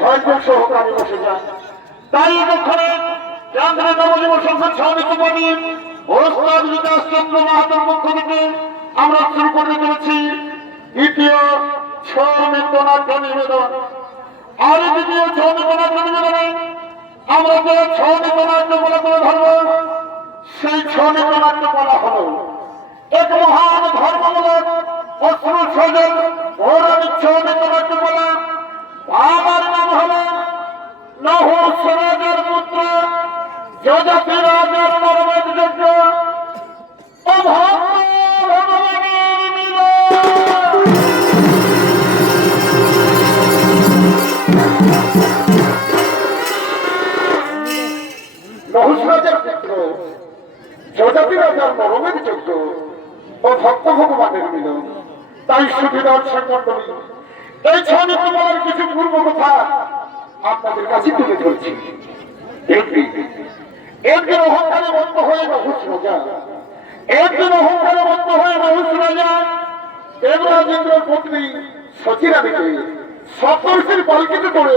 ধৈর্য সহকারে বসে যান। তাই এক্ষণে কেন্দ্রের নবযুব সংসদ সমিতি কর্মী ওস্তাদ বিকাশ চন্দ্র মাহাতোর পক্ষ থেকে আমরা শুরু করতে চলেছি দ্বিতীয় ছৌ নৃত্যনাট্য নিবেদন। আর দ্বিতীয় ছৌ নৃত্যনাট্য নিবেদনে আমরা যে ছৌ নৃত্যনাট্য বলে তুলে ধরব, সেই ছৌ নৃত্যনাট্য বলা হল এক মহান ধর্মমূলক অশ্রু সজল পৌরাণিক ছৌ নৃত্যনাট্য বলা। আমার নাম হল নহুসরাজের পুত্র যজাতি রাজার পরমযোগ্য ভগবানের মিলন। নহুসরাজের পুত্র যজাতি রাজার পরমের যোগ্য ও ভক্ত ভগবানের মিলন। তাই সুধী দর্শক মন্ডলী, এই ছৌ নৃত্য বলার কিছু পূর্ব কথা আপনাদের কাছে তুলে ধরছি। একদিন অহংকারে বন্ধ হয়ে নহুস রাজা, একদিন অহংকারে বন্ধ হয়ে নহুস রাজা দেবরাজেন্দ্রের পত্নী সচিরানীকে সপ্তর্ষির পালকিতে করে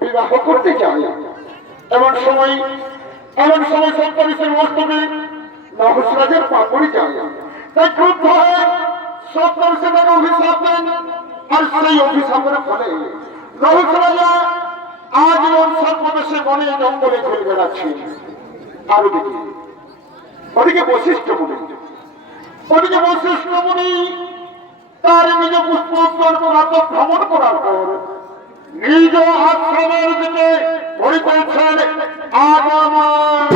বিবাহ করতে চায়। এমন সময় সপ্তর্ষির মস্তকে নহুস রাজার পা পড়ে যায়। তাই ক্রুদ্ধ হয়ে সপ্তর্ষি তাকে অভিশাপ দেন। আর সেই অভিশাপের ফলে নহুস রাজা আজীবন সর্বদেশে বনে জঙ্গলে ঘুরে বেড়াচ্ছে। আর ওদিকে বশিষ্ঠ মুনি তার নিজ পুষ্পোত্তর ভ্রমণ করার পর নিজ আশ্রমের দিকে পরিচয়েছেন আগমন।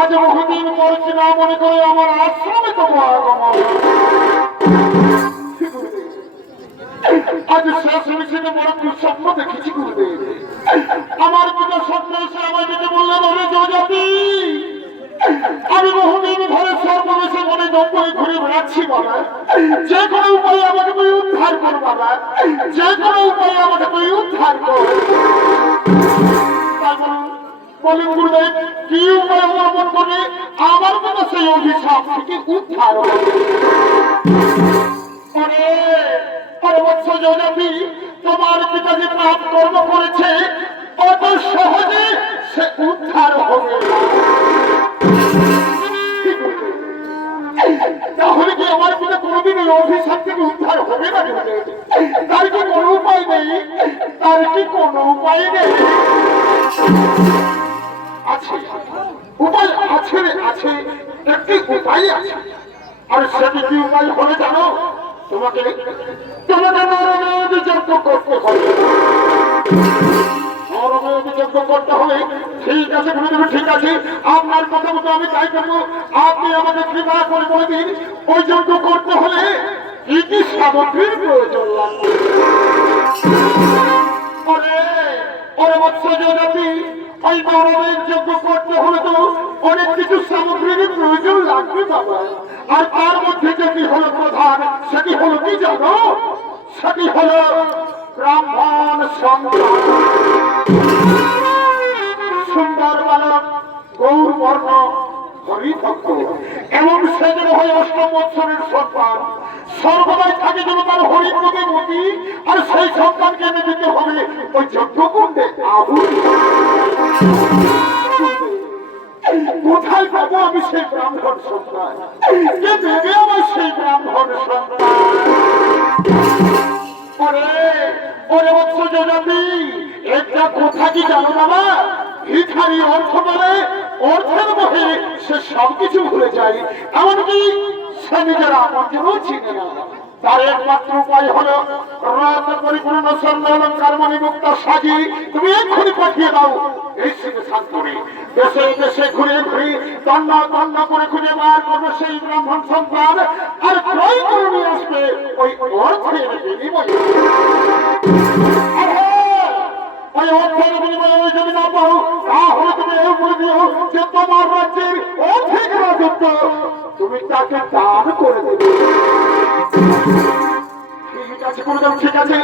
আজ বহুদিন পর কিনা মনে করে আমার আশ্রমে তো আগমন। আজ শেষ মিশনে বড় দুঃস্বপ্ন দেখেছি করবে। আমার পিতা স্বপ্ন এসে আমায় ডেকে বললেন, ওরে জয়জাতি, আমি বহুদিন ধরে সর্বদেশে মনে জঙ্গলে ঘুরে বেড়াচ্ছি বাবা, যে কোনো উপায়ে আমাকে তুই উদ্ধার কর বাবা, যে কোনো উপায়ে আমাকে তুই উদ্ধার কর। বলেন গুরুদেব, কি উপায় অবলম্বন করে আমার মনে সেই অভিশাপ থেকে উদ্ধার হবে? তোমার পিতা যে পাপ কর্ম করেছে অত সহজে সে উদ্ধার হবে না। তাহলে কি আমার পিতা কোনোদিন এই অভিশাপ থেকে উদ্ধার হবে না? তার কি কোনো উপায় নেই? তার কি কোনো উপায় নেই? আছে উপায়, আছে আছে, একটি উপায় আছে। আর সেটি কি উপায় হবে জানো? তোমাকে যজ্ঞ করতে হবে। যজ্ঞ করতে হবে। ঠিক আছে গুরুদেব, ঠিক আছে, আপনার কথা মতো আমি তাই করবো। আপনি আমাকে কৃপা করে বলে দিন, ওই যজ্ঞ করতে হলে কি কি সামগ্রীর প্রয়োজন লাগবে? ওই মানবের যজ্ঞ করতে হলে তো অনেক কিছু সামগ্রীর প্রয়োজন লাগবে বাবা। আর তার মধ্যে যেটি হলো প্রধান, সেটি হলো কি জানো? সেটি হলো ব্রাহ্মণ সন্তান, সুন্দর বালক, গৌর বর্ণ, হরিভক্ত, এবং সেজন হয় অষ্টম বৎসরের সন্তান। সর্বদাই থাকে যেন তার হরিপদে মতি, আর সেই সন্তানকে এনে দিতে হবে ওই যজ্ঞকুণ্ডে আহুতি। কোথায় পাবো আমি সেই ব্রাহ্মণ সন্তান? কে দেবে আমার সেই ব্রাহ্মণ সন্তান? ওরে বৎস জনাবি, একটা কথা কি জানো বাবা? ভিখারি অর্থ বলে, অর্থের মোহে সে সবকিছু ভুলে যায়, এমনকি সে নিজের আপনজনও চিনে না। তার একমাত্র উপায় হলো রত্ন পরিপূর্ণ স্বর্ণ অলঙ্কার মণিমুক্ত সাজি তুমি এক্ষুনি পাঠিয়ে দাও এই থেকে শান্তরে। দেশে দেশে ঘুরে ঘুরে তন্ন তন্ন করে খুঁজে বার করবে সেই ব্রাহ্মণ সন্তান, আর ক্রয় করে নিয়ে আসবে ওই অর্থের বিনিময়ে। ওই অর্থের বিনিময়ে যদি না পাও, তাহলে তুমি এই বলে দিও যে তোমার রাজ্যের অধিক রাজত্ব তুমি তাকে দান করে দেবে। ঠিক আছে গুরুদেব, ঠিক আছে,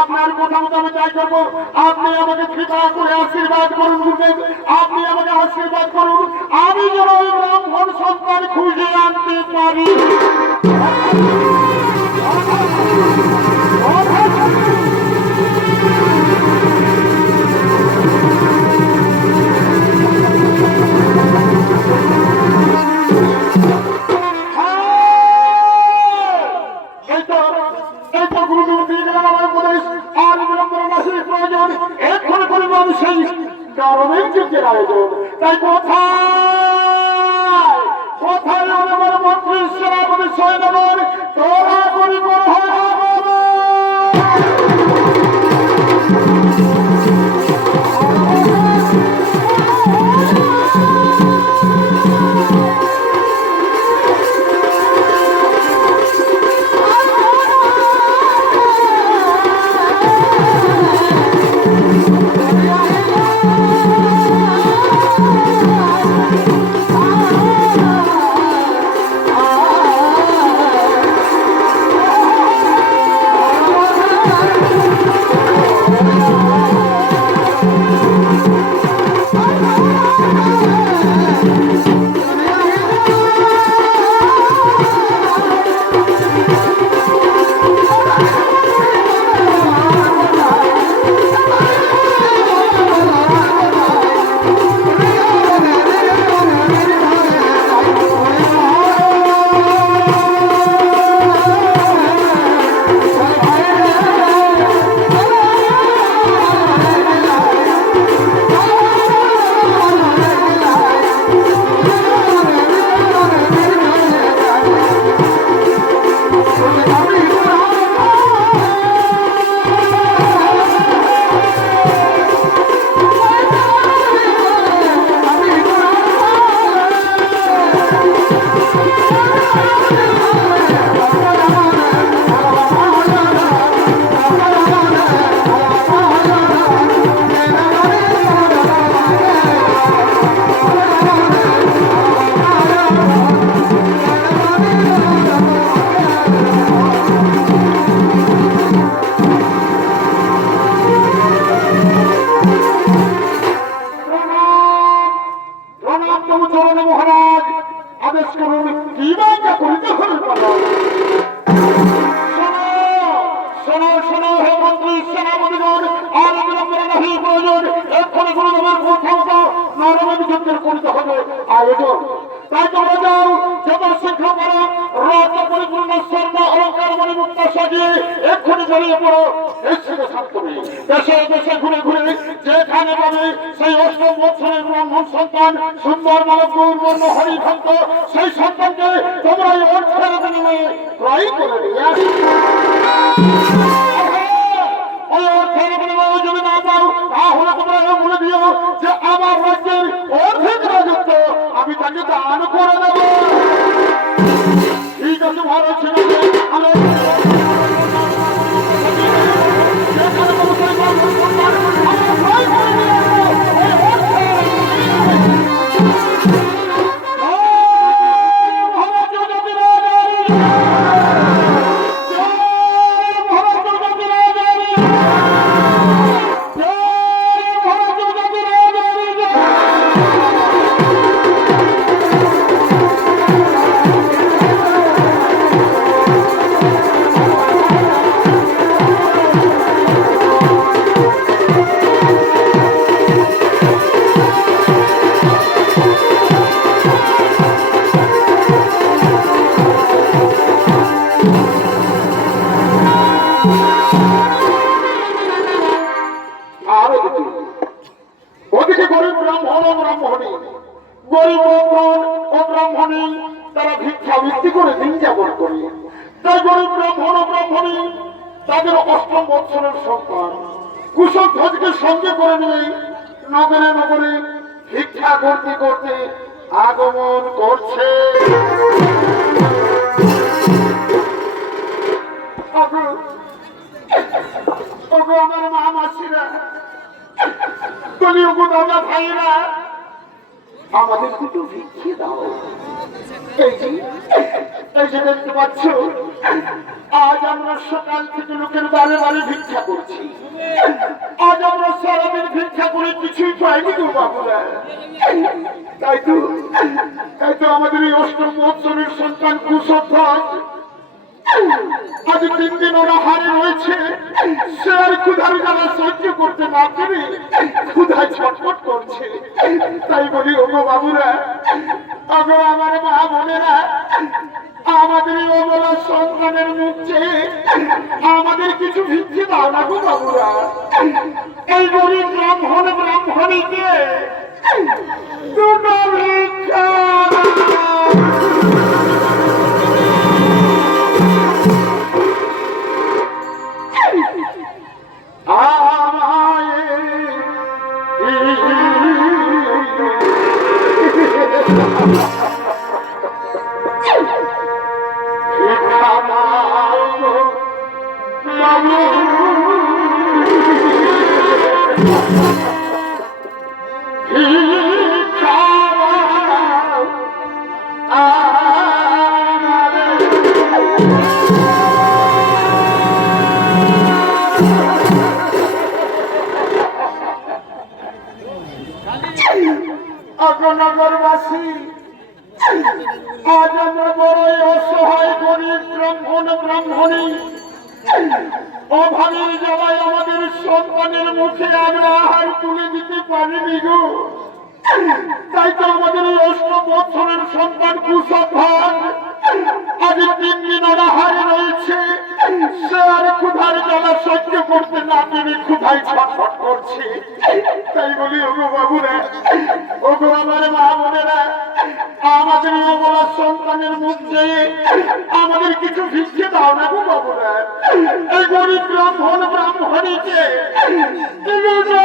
আপনার কথা মতো আমি তাই করবো। আপনি আমাকে কৃপা করে আশীর্বাদ করুন গুরুদেব, আপনি আমাকে আশীর্বাদ করুন, আমি যেন ওই ব্রাহ্মণ সন্তান খুঁজে আনতে পারি। আয়োজন। তাই কোথায় কোথায় আমার মন্ত্রী সেনাপতি সৈন্যগণ তোরা করি মহারাজ আদেশ করুন কি বাক্য করিতে হবে। শোনো শোনো হে মন্ত্রী সেনাপতিগণ, আর বিলম্বে নাহি প্রয়োজন, এক্ষণে গুরুদেবের কথা মতো নরমের যুদ্ধের করিতে হবে আয়োজন। তাই তোমরা যাও, যত শীঘ্র পারো রত্ন পরিপূর্ণ স্বর্ণ অলঙ্কার মণিমুক্তা সাজিয়ে এক্ষণে বেরিয়ে পড়ো। দেশে দেশে ঘুরে ঘুরে যেখানে পাবে সেই অষ্টম বৎসরের ব্রাহ্মণ সন্তান সুন্দর মানব গৌরবর্ণ হরিভক্ত, সেই সন্তানকে তোমরা এই অর্থের বিনিময়ে ক্রয় করে নিয়ে আসো। ওই অর্থের বিনিময়ে যদি না পাও, তাহলে তোমরা বলে দিও যে আমার রাজ্যের অর্ধেক রাজত্ব আমি তাকে দান করে দেব। ঠিক আছে ভারত সেনাকে আমি তারা ভিক্ষাবৃত্তি করে দিন যাপন করে। তাই গরিব ব্রাহ্মণ ও ব্রাহ্মণী তাদের অষ্টম বৎসরের সন্তান কুশল ধ্বজকে সঙ্গে করে নিয়ে নগরে নগরে ভিক্ষা করতে করতে আগমন করছে। আমার মা মাসিরা, দাদা ভাইরা, আমাদের দুটো ভিক্ষে দাও। এই যে দেখতে পাচ্ছ, আজ আমরা সকাল থেকে লোকের বারে বারে ভিক্ষা করছি। আজ আমরা সারাদিন ভিক্ষা করে কিছুই পাইনি গো বাবুরা। তাই তো আমাদের এই অষ্টম বৎসরের সন্তান কুশধ্বজ আজ 3 দিন ওরা হারে রয়েছে। সে আর ক্ষুধার জ্বালা সহ্য করতে না পেরে ক্ষুধায় ছটফট করছে। তাই বলি ওগো বাবুরা, ওগো আমার মা বোনেরা, আমাদের অবলা সন্তানের মুখ চেয়ে আমাদের কিছু ভিক্ষে দাও না গো বাবুরা। এই গরিব ব্রাহ্মণ ব্রাহ্মণীকে দুটো ভিক্ষা নগরবাসী আজ আমরা বড়ই অসহায় গরিব ব্রাহ্মণ ব্রাহ্মণী অভাবের জ্বালায় আমাদের সন্তানের মুখে আমরা আহার তুলে দিতে পারিনি গো। তাই তো আমাদের এই 8 বছরের সন্তান কুসভাগ আজ 3 দিন অনাহারে রয়েছে। সে আর ক্ষুধার জ্বালা সহ্য করতে না পেরে ক্ষুধায় ছটফট করছে। তাই বলি ওগো বাবুরা, ওগো আমার মা বোনেরা, আমাদের অবলা সন্তানের মুখ চেয়ে আমাদের কিছু ভিক্ষে দাও না গো বাবুরা। এই গরিব ব্রাহ্মণ ব্রাহ্মণীকে ভিক্ষা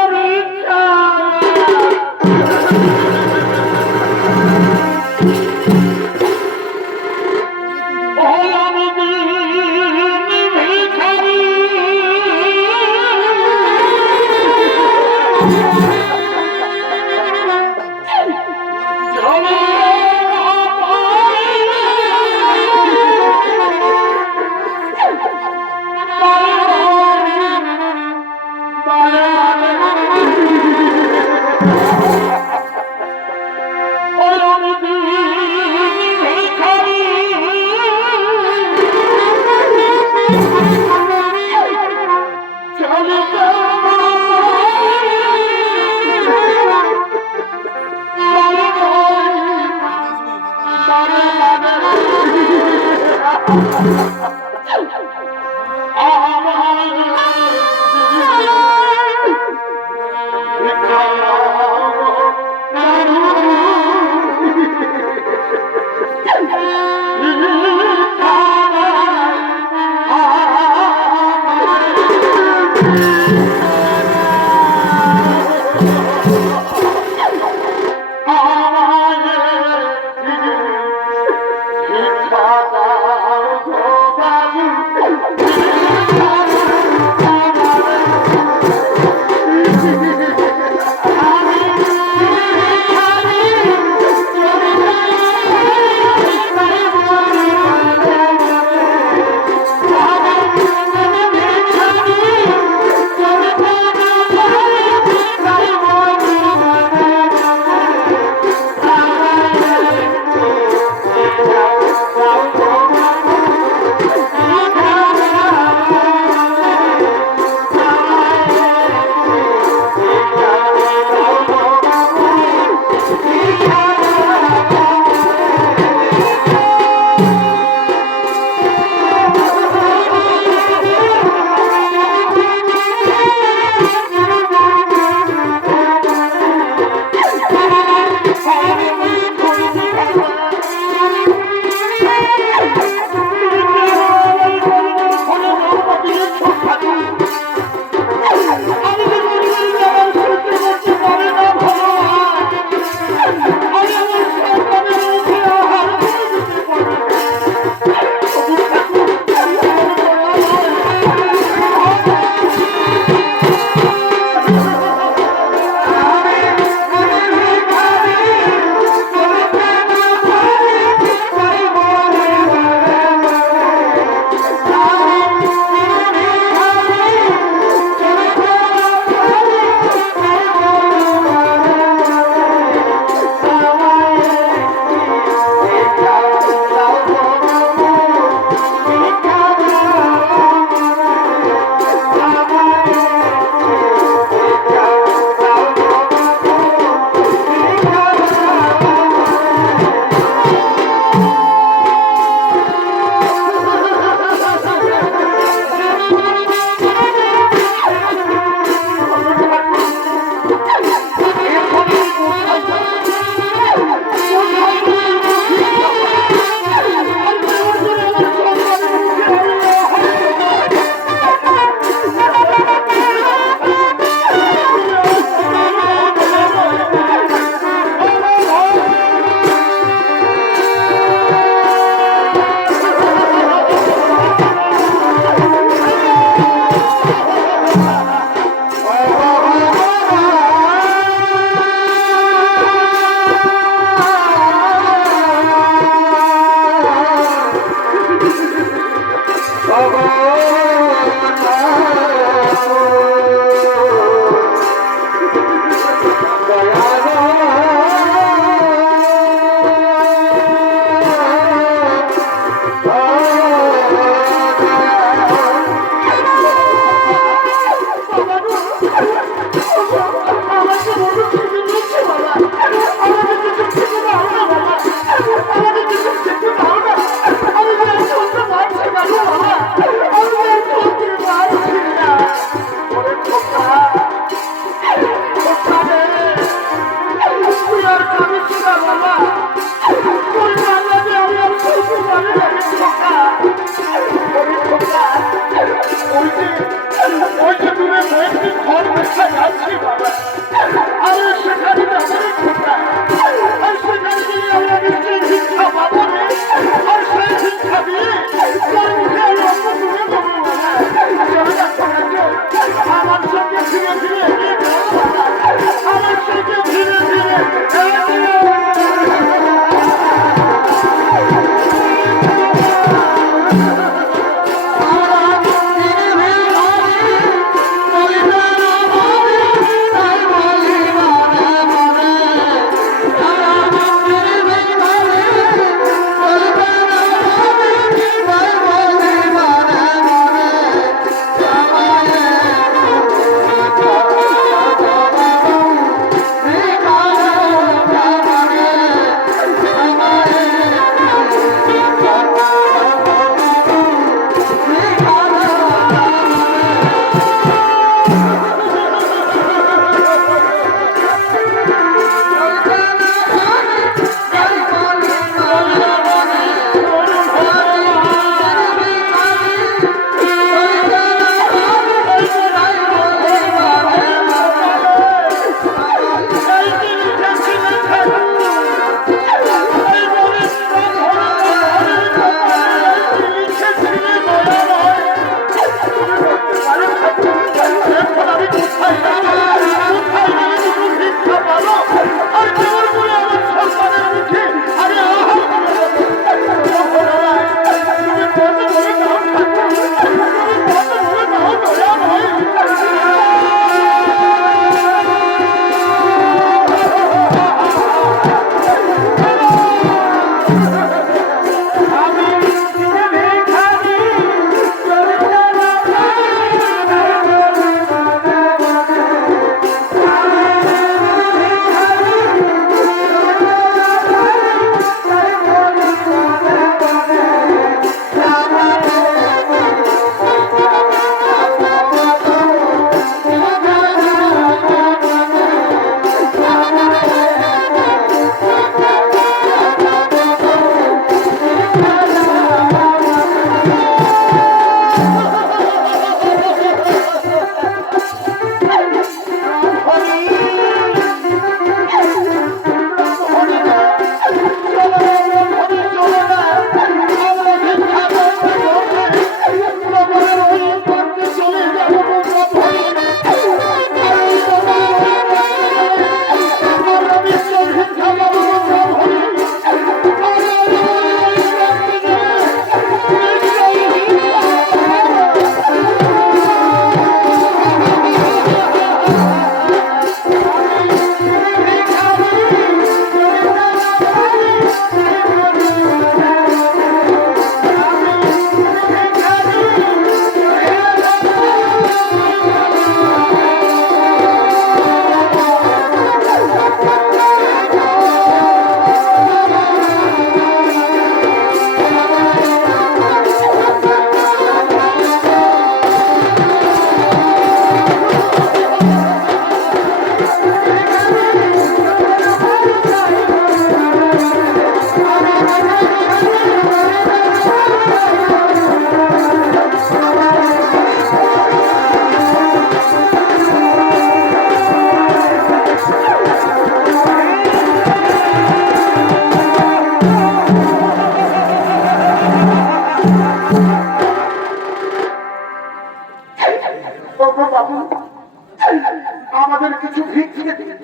আমাদের কিছু ভিক্ষে দিন।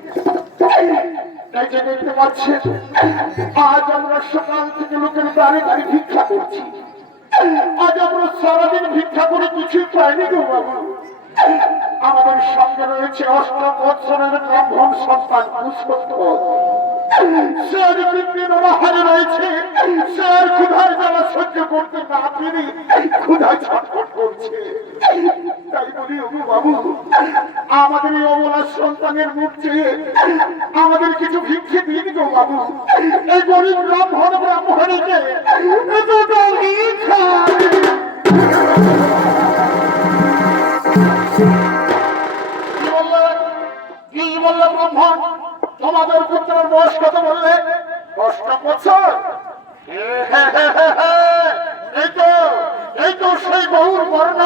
এই যে দেখতে পাচ্ছেন, আজ আমরা সকাল থেকে লোকের দাঁড়িয়ে দাঁড়িয়ে ভিক্ষা করছি। আজ আমরা সারাদিন ভিক্ষা করে কিছুই পাইনি গো বাবু। আমাদের সঙ্গে রয়েছে 8 বছরের ব্রাহ্মণ সন্তান পুষ্পধ্বজ। স্যার বিপিন অনাহারে রয়েছে, স্যার ক্ষুধার জ্বালা সহ্য করতে না পেরে ক্ষুধায় ছটফট করছে। তাই বলি ওগো বাবু, আমাদের এই অবলা সন্তানের মুখ চেয়ে আমাদের কিছু ভিক্ষে দিন গো বাবু। এই গরিব ব্রাহ্মণীকে দুটো ভিক্ষা। কি বললো ব্রাহ্মণ? তোমাদের পুত্রের বয়স কত বললে? 8 বছর। এই তো সেই বহুর বর্ণ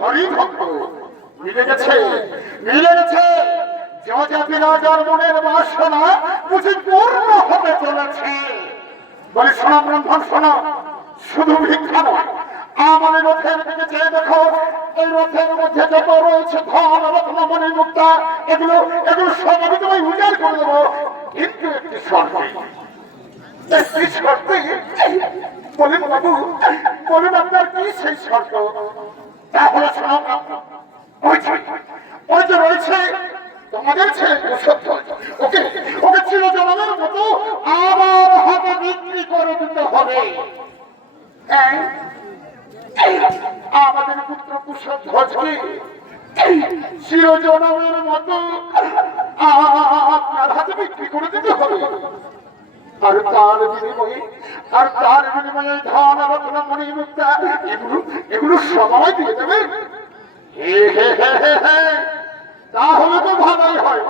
হরিভক্ত। মিলে গেছে, মিলে গেছে। যজাতি রাজার মনের বাসনা বুঝি পূর্ণ হতে চলেছে। বলি শোনো ব্রাহ্মণ, শোনো, শুধু ভিক্ষা নয়, আমাদের রথের দিকে চেয়ে দেখো। এই রথের মধ্যে যত রয়েছে ধন রত্ন মণি মুক্তা, এগুলো এগুলো সব আমি তোমায় উজাড় করে দেবো, কিন্তু একটি শর্তে। একটি শর্তে? বলেন বাবু, বলুন আপনার কি সেই শর্ত? তাহলে শোনো, ওই যে রয়েছে তোমাদের ছেলে পুষ্পধ্বজ, ওকে ওকে চিরজনমের মতো আমার হাতে বিক্রি করে দিতে হবে। আমাদের পুত্র পুষ্পধ্বজকে চিরজনমের মতো আপনার হাতে বিক্রি করে দিতে হবে। আর তার বিনিময়ে ধন রত্ন মণি মুক্তা এগুলো সবাই দিয়ে দেবে। তাহলে তো ভালোই হয়,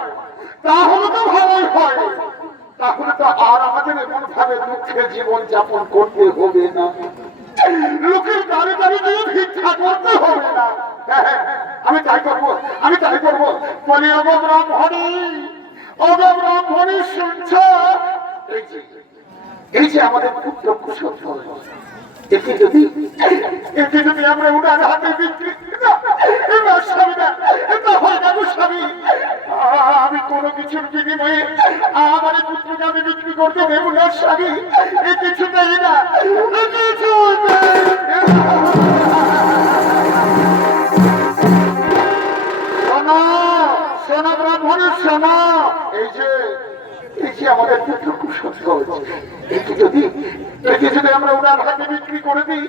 তাহলে তো ভালোই হয়। তাহলে তো আর আমাদের এমন ভাবে দুঃখে জীবন যাপন করতে হবে না, লোকের দাঁড়িয়ে দাঁড়িয়ে দিয়ে ভিক্ষা করতে হবে না। আমি তাই করবো, আমি তাই করবো। বলি ওগো ব্রাহ্মণী শুনছ? এই যে আমাদের পুত্র পুষ্পধ্বজ, একে যদি আমরা উনার হাতে বিক্রি স্বামী না, এটা হয় না গো স্বামী। আমি কোনো কিছুর বিনিময়ে আমার পুত্রকে আমি বিক্রি করতে দেবো না স্বামী। এ কিছু দেয় না, কিছু শোনো, শোনো ব্রাহ্মণ শোনো। এই যে আমাদের পুত্র পুষ্পধ্বজ, একে যদি আমরা ওনার হাতে বিক্রি করে দিই,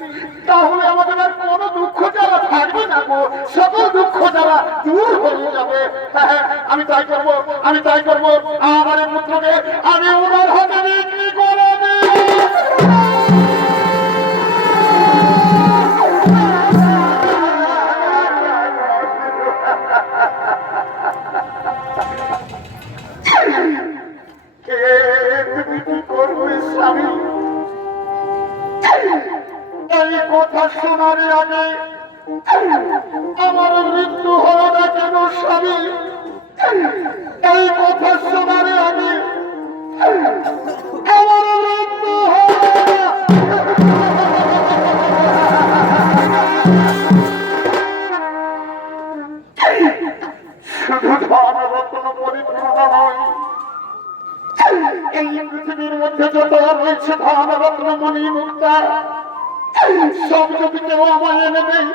তাহলে আমাদের আর কোনো দুঃখ জ্বালা থাকবে না গো, সকল দুঃখ জ্বালা দূর হয়ে যাবে। আমি তাই করবো, আমি তাই করবো। আমার পুত্রকে আমি ওনার হাতে বিক্রি করে দিই। এই কথা শোনার আগে আমার মৃত্যু হলো না কেন স্বামী? এই কথা শোনার আগে আমার মৃত্যু হলো না। শুধু ধন রত্ন পরিপূর্ণ নয়, এই পৃথিবীর মধ্যে যত রয়েছে ধন রত্ন মণি মুক্তা, সব যদি কেউ আমায় এনে দেয়,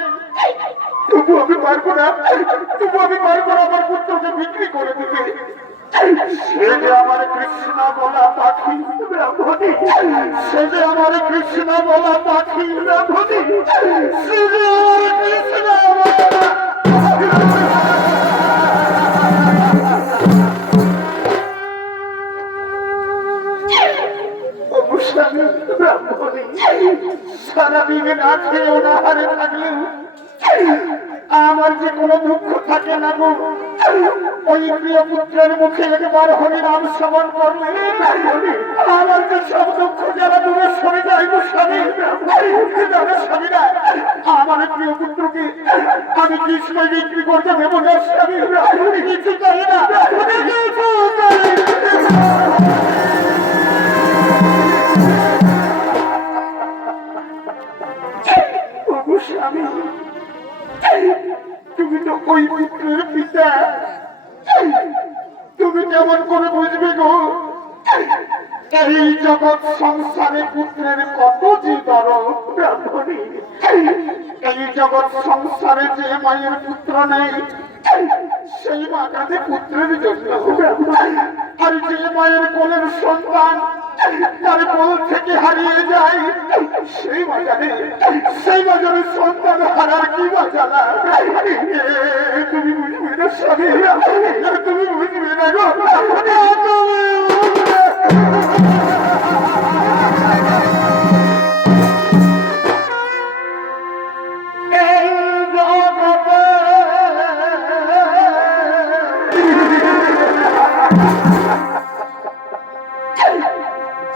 তবু আমি পারবো না, আমার পুত্রকে বিক্রি করে দিতে। সে যে আমার কৃষ্ণ বলা পাখি, সে যে আমার কৃষ্ণ বলা পাখি, সে যে আমার কৃষ্ণ সারাদিন না খেয়ে অনাহারে থাকলেও আমার যে কোনো দুঃখ থাকে না গো। ওই প্রিয় পুত্রের মুখে একবার হরি নাম শ্রবণ করলে আমার যে সব দুঃখ যারা দূরে সরে যায় গো স্বামী। স্বামীরা আমার প্রিয় পুত্রকে আমি কৃষ্ণ বিক্রি করতে দেবো না স্বামী। কিছু চাই না, স্বামী। তুমি তো ওই পুত্রের পিতা, কেমন করে বুঝবে গো এই জগৎ সংসারে পুত্রের কত যে দরদ ব্রাহ্মণী। এই জগৎ সংসারে যে মায়ের পুত্র নেই সেই মা কাঁদে পুত্রের জন্য। আর যে মায়ের কোলের সন্তান তার কোল থেকে হারিয়ে যায় সেই বাজারে সন্তান হারার কি বাজালা। তুমি বুঝবে না স্বামী, তুমি বুঝবে না গো।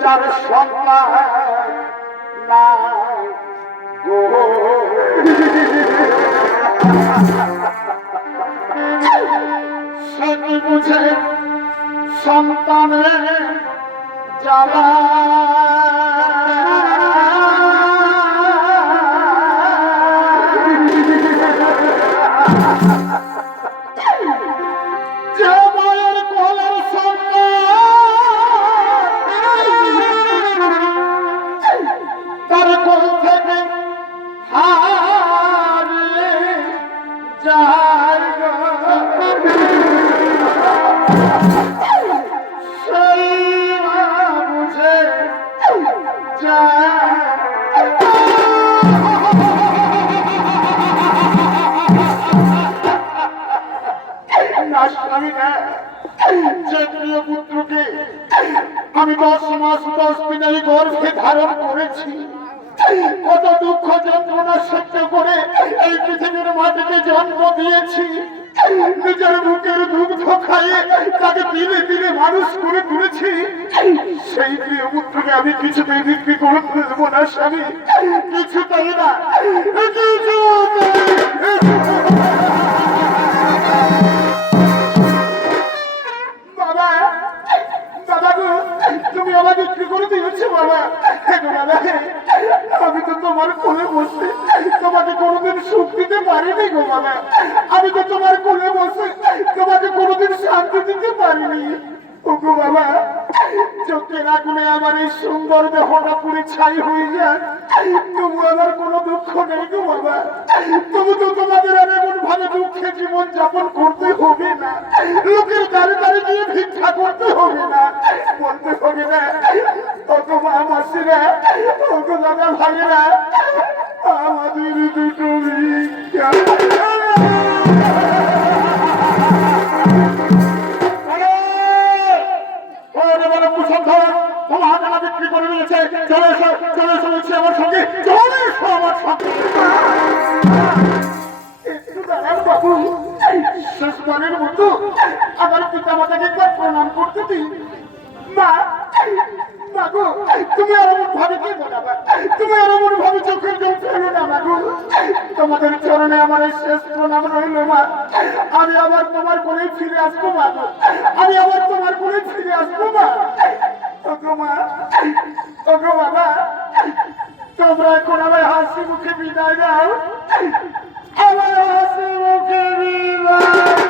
যার সন্তান না গো সে কি বুঝে সন্তানের জ্বালা। যে মায়ের কোলের তার কোল থেকে হারিয়ে যায় সেই বুঝে যায় না স্বামী না। যে প্রিয় পুত্রকে আমি 10 মাস 10 দিন এই গর্ভে ধারণ করেছি, কত দুঃখ যন্ত্রণা সহ্য করে এই পৃথিবীর মাটিতে জন্ম দিয়েছি, নিজের বুকের দুগ্ধ খাইয়ে তাকে দিলে দিলে মানুষ করে তুলেছি, সেই প্রিয় পুত্রকে আমি কিছুতেই বিক্রি করে দেবো না স্বামী, কিছুতেই না। বাবা বাবা গো, তুমি আমাকে বিক্রি করে দিয়েছো বাবা। বাবা আমি তো তোমার কোলে বসে তোমাকে কোনোদিন সুখ দিতে পারিনি গো বাবা। আমি তো তোমার কোলে বসে তোমাকে কোনোদিন শান্তি দিতে পারিনি। ওগো বাবা, চোখের আগুনে আমার এই সুন্দর দেহটা পুড়ে ছাই হয়ে যায়, তবু আমার কোনো দুঃখ নেই গো বাবা। তবু তো তোমাদের আর এমন ভাবে দুঃখে জীবন যাপন করতে হবে না, লোকের দাঁড়ে দাঁড়ে গিয়ে ভিক্ষা করতে হবে না, বলতে হবে না ওগো মা মাসিরা, ওগো দাদা ভাইয়েরা, আমাদের দুটো ভিক্ষা। বিক্রি করে নিয়েছে, চলে এসো চলে এসো বলছি আমার সঙ্গে, চলে এসো আমার সঙ্গে। একটু দাঁড়ান বাবু, শেষবারের মতো আমার পিতা মাতাকে একবার প্রণাম করতে দিন। মা মাগো, তুমি আর এমন ভাবে কি বলাবা, তুমি আর এমন ভাবে চোখের জল ফেলো না মাগো। তোমাদের চরণে আমার এই শেষ প্রণাম রইল মা। আমি আবার তোমার কোলে ফিরে আসবো মা, আমি আবার তোমার কোলে ফিরে আসবো মা। ওগো মা, ওগো বাবা, তোমরা এখন আমার হাসি মুখে বিদায় দাও, আমার হাসি মুখে বিদায়।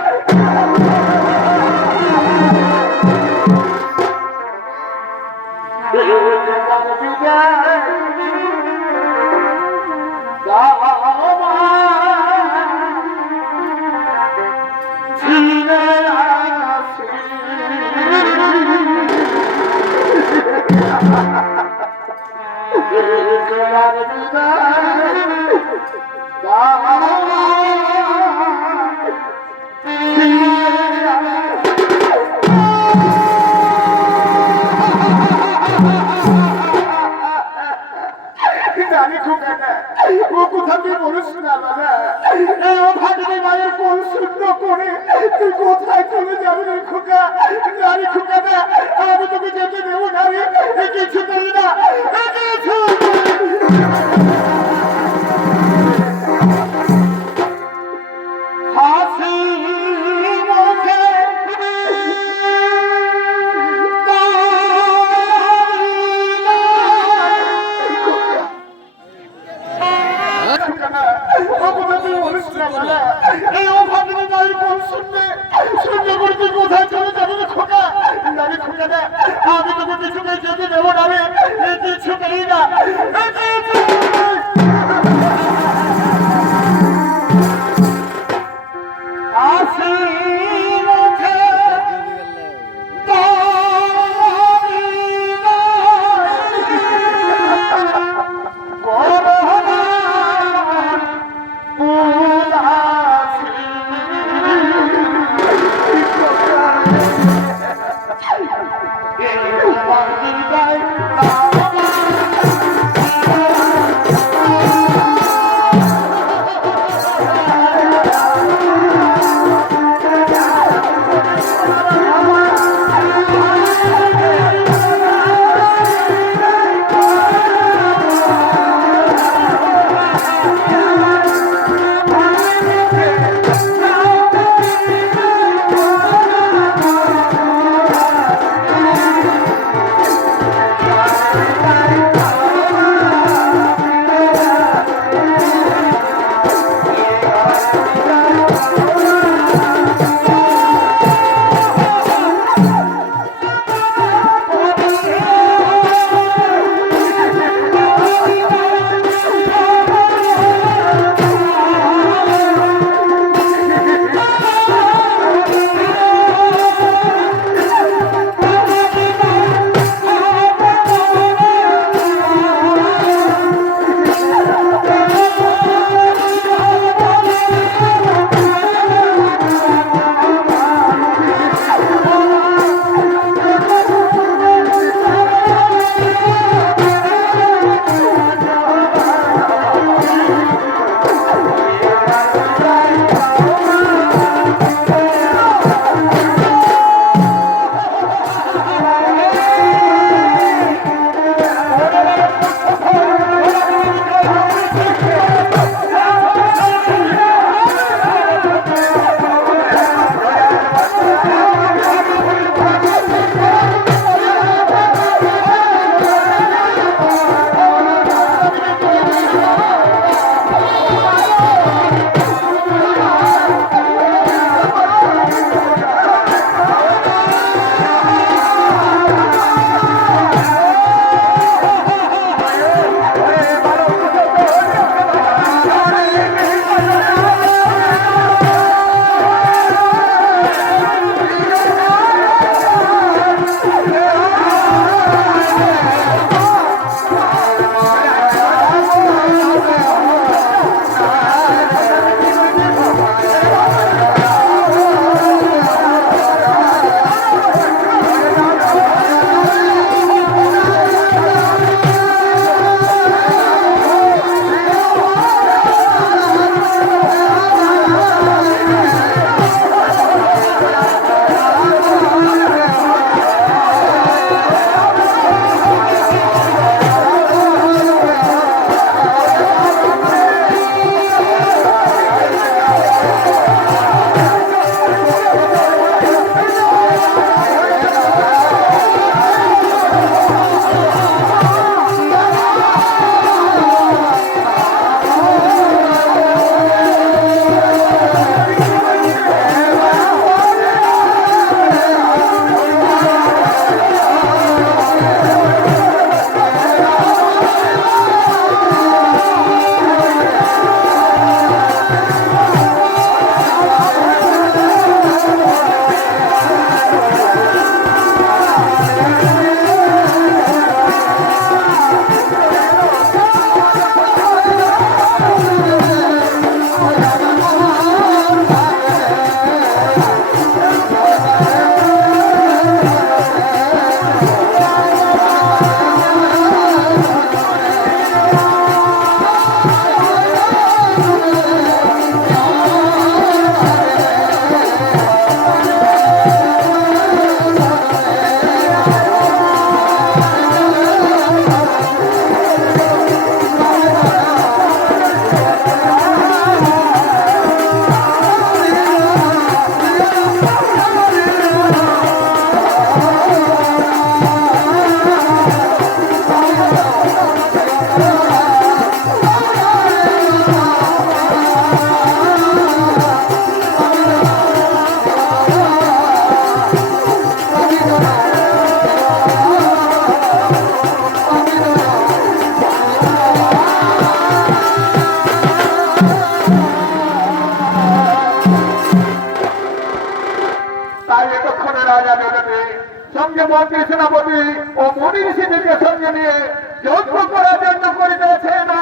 কোথায় চলে যাবে খোকা, নারী খোকা না, আমি তোকে যেতে দেবো না, কিছু করি না, হাসি মুখে এই অভাবী মায়ের কোন শুনবে, শুনবে করে তুই কোথায় চলে যাবে খোকা। এক্ষণে রাজা জগতে সঙ্গে মন্ত্রী সেনাপতি ও মুনি ঋষিদেরকে সঙ্গে নিয়ে যজ্ঞ করার জন্য করিতেছে না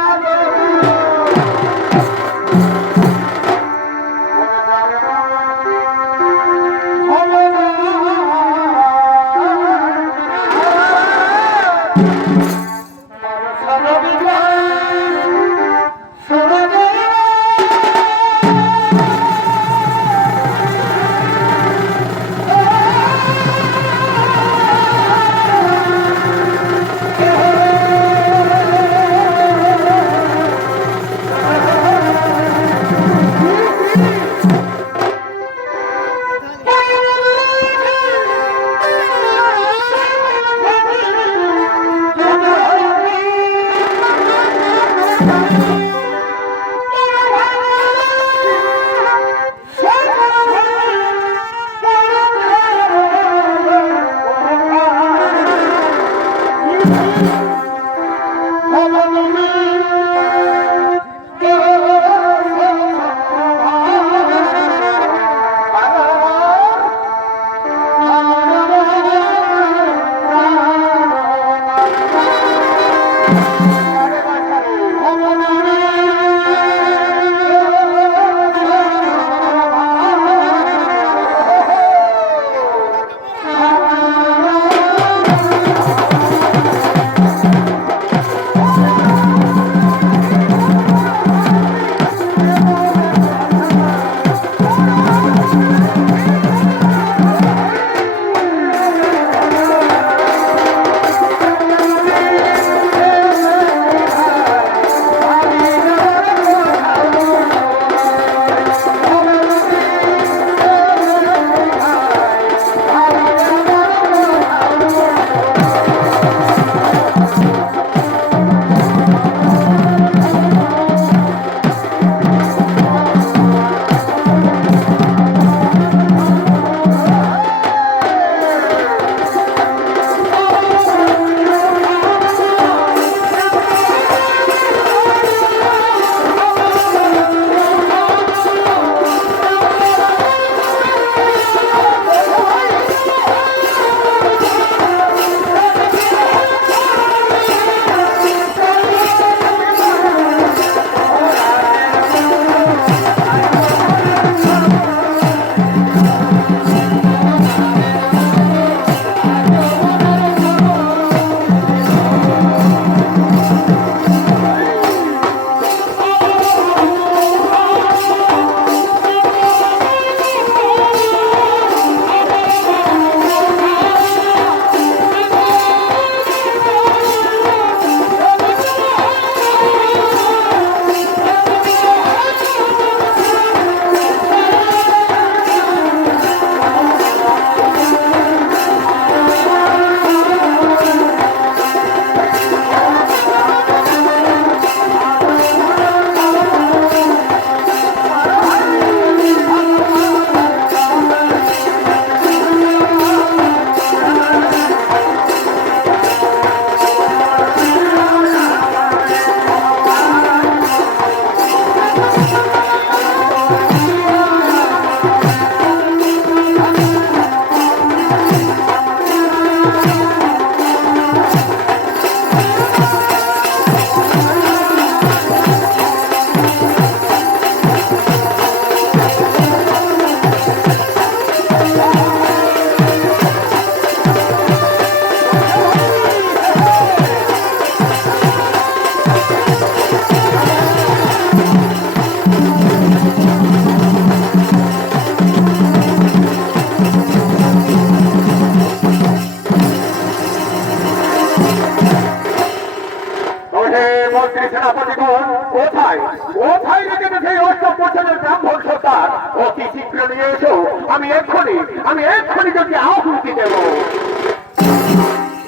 সেনাপতিগণ কোথায় কোথায় রেখেছে সেই অষ্টম বছরের ব্রাহ্মণ সর্দার? অতি শীঘ্র নিয়ে এসো, আমি এক্ষুনি যদি আহুতি দেব।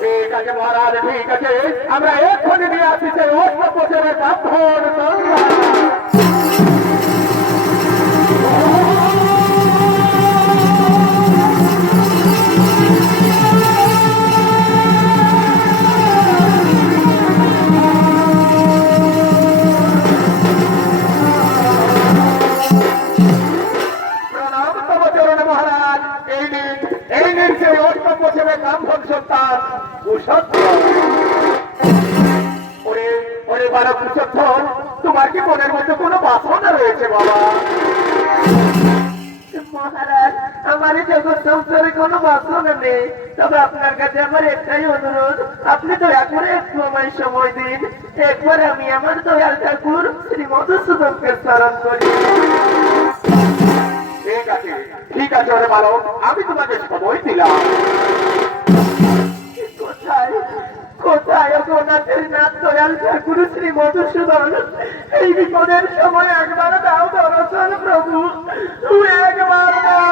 ঠিক আছে মহারাজ, ঠিক আছে, আমরা এক্ষুনি নিয়ে আসি সেই অষ্টম বছরের ব্রাহ্মণ সর্দার। এই সন্তান কুশধ্বর। ওরে ওরে বাবা কুশধ্বর, তোমার কি মনের মধ্যে কোনো বাসনা রয়েছে বাবা? মহারাজ, আমার এই জগৎ সংসারে কোনো বাসনা নেই, তবে আপনার কাছে আমার একটাই অনুরোধ, আপনি দয়া করে একটু আমায় সময় দিন, একবার আমি আমার দয়াল ঠাকুর শ্রী মধুসূদনকে স্মরণ করি। ঠিক আছে ওরে বালক, আমি তোমাকে সময় দিলাম। কোথায় কোথায় অগনাথের নাথ দয়াল ঠাকুর শ্রী মধুসূদন? এই বিপদের সময় একবার দাও দর্শন প্রভু, একবার দাও।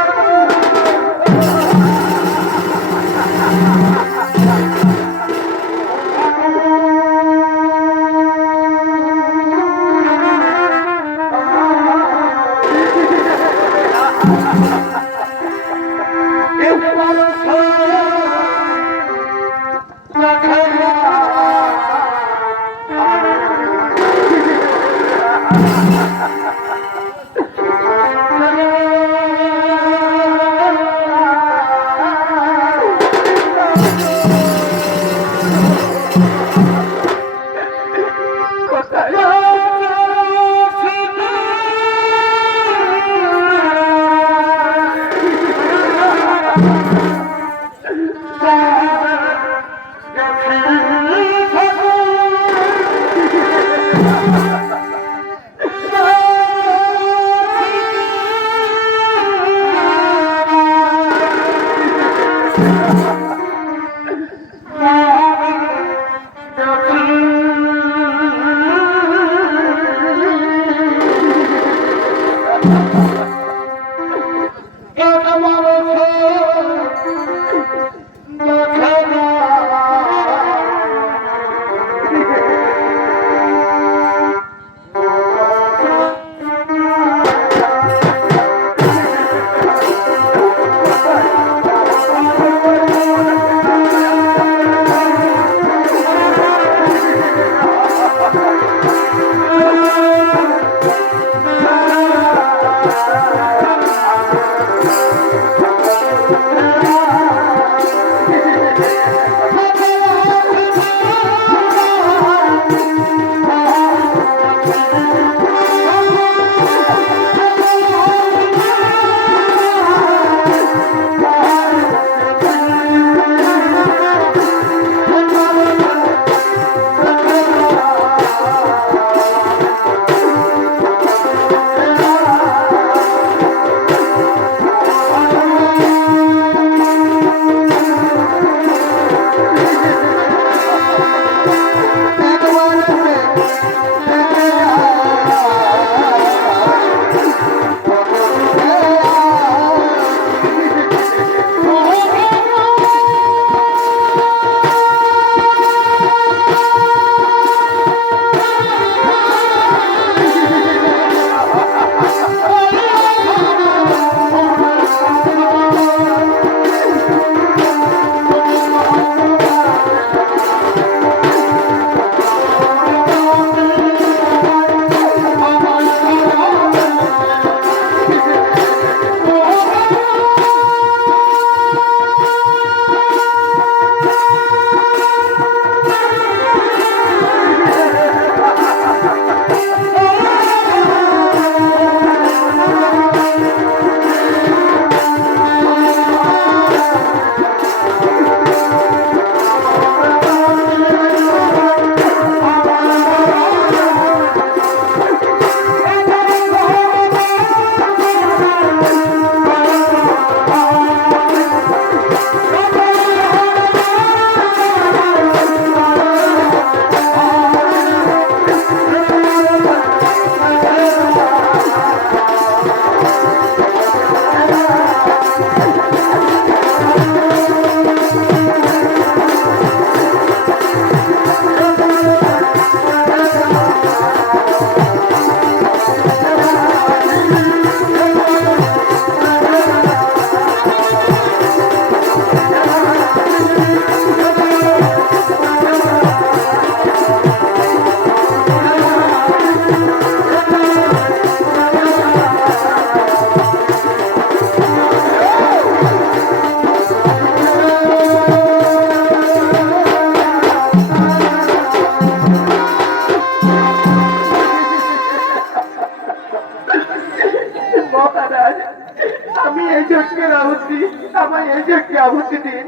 আহুতি, আমায় এই যে একটি আহুতি দিন।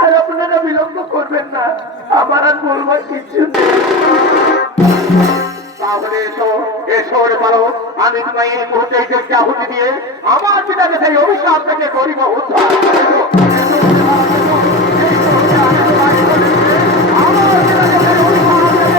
আর আপনারা বিলম্ব করবেন না, আমার আর বলবার কিছু নেই। তাহলে এসো এসো রে পারো, আমি তোমায় এই মুহূর্তে এই যে আহুতি দিয়ে আমার পিতাকে সেই অভিশাপ থেকে করিব উদ্ধার। এসো, এসো, এসো, এসো, আমি তোমায় বলে দিচ্ছি, আমার পিতাকে সেই অভিশাপ থেকে করিব উদ্ধার।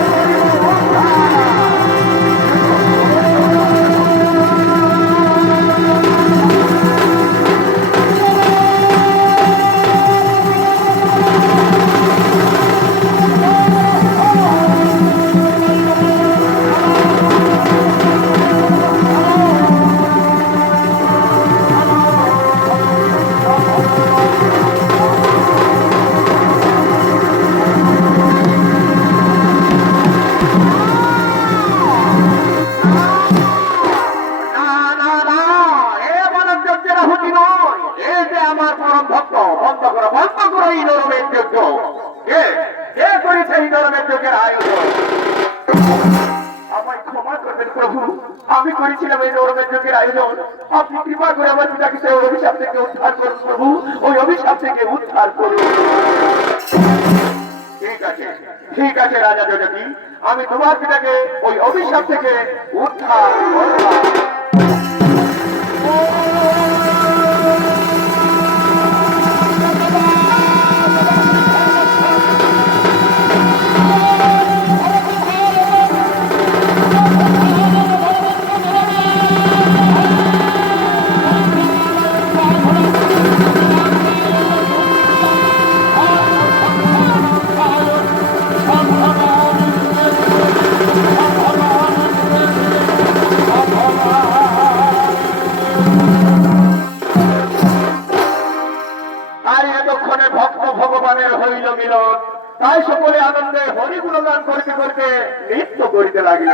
আমার পরম ভক্ত, বন্ধ করো এই নরমের যজ্ঞ। কে করেছে এই নরমের যজ্ঞের আয়োজন? আমায় ক্ষমা করবেন প্রভু, আমি করেছিলাম এই নরমের যজ্ঞের আয়োজন। আপনি কৃপা করে আমার পিতাকে সেই অভিশাপ থেকে উদ্ধার করুন প্রভু, ওই অভিশাপ থেকে উদ্ধার করুন। ঠিক আছে রাজা যজাতি, আমি তোমার পিতাকে ওই অভিশাপ থেকে উদ্ধার করলাম। ভগবানের হইল মিলন, তাই সকলে আনন্দে হরি গুণগান করতে করতে নৃত্য করিতে লাগিল।